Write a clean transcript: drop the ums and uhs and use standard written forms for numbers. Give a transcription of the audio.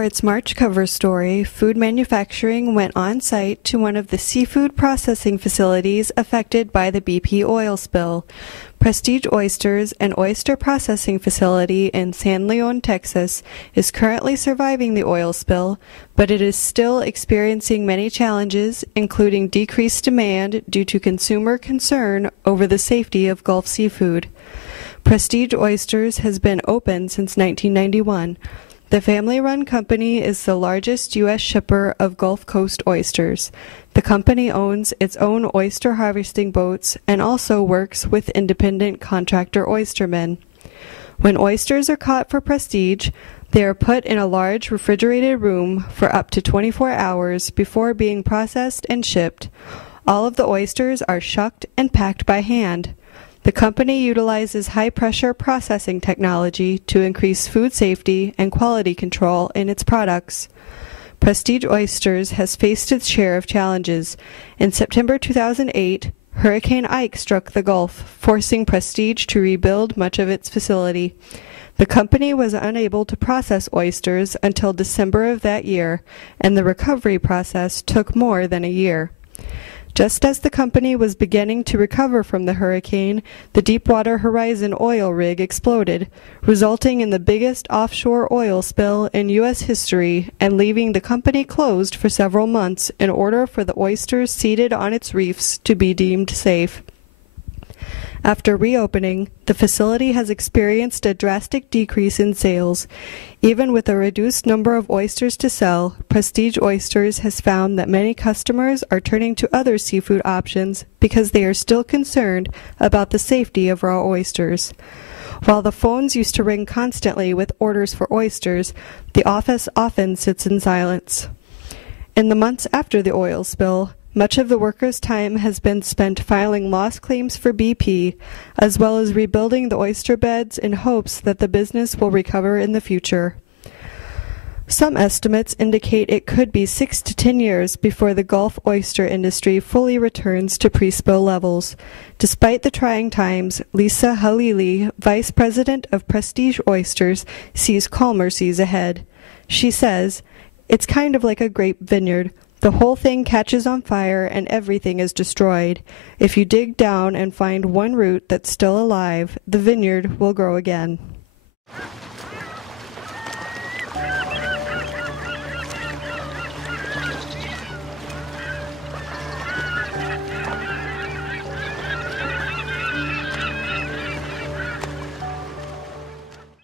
For its March cover story, Food Manufacturing went on site to one of the seafood processing facilities affected by the BP oil spill. Prestige Oysters, an oyster processing facility in San Leon, Texas, is currently surviving the oil spill, but it is still experiencing many challenges, including decreased demand due to consumer concern over the safety of Gulf seafood. Prestige Oysters has been open since 1991. The family-run company is the largest U.S. shipper of Gulf Coast oysters. The company owns its own oyster harvesting boats and also works with independent contractor oystermen. When oysters are caught for Prestige, they are put in a large refrigerated room for up to 24 hours before being processed and shipped. All of the oysters are shucked and packed by hand. The company utilizes high-pressure processing technology to increase food safety and quality control in its products. Prestige Oysters has faced its share of challenges. In September 2008, Hurricane Ike struck the Gulf, forcing Prestige to rebuild much of its facility. The company was unable to process oysters until December of that year, and the recovery process took more than a year. Just as the company was beginning to recover from the hurricane, the Deepwater Horizon oil rig exploded, resulting in the biggest offshore oil spill in U.S. history and leaving the company closed for several months in order for the oysters seated on its reefs to be deemed safe. After reopening, the facility has experienced a drastic decrease in sales. Even with a reduced number of oysters to sell, Prestige Oysters has found that many customers are turning to other seafood options because they are still concerned about the safety of raw oysters. While the phones used to ring constantly with orders for oysters, the office often sits in silence. In the months after the oil spill, much of the workers' time has been spent filing loss claims for BP, as well as rebuilding the oyster beds in hopes that the business will recover in the future. Some estimates indicate it could be 6 to 10 years before the Gulf oyster industry fully returns to pre-spill levels. Despite the trying times, Lisa Halili, Vice President of Prestige Oysters, sees calmer seas ahead. She says, "It's kind of like a grape vineyard. The whole thing catches on fire and everything is destroyed. If you dig down and find one root that's still alive, the vineyard will grow again."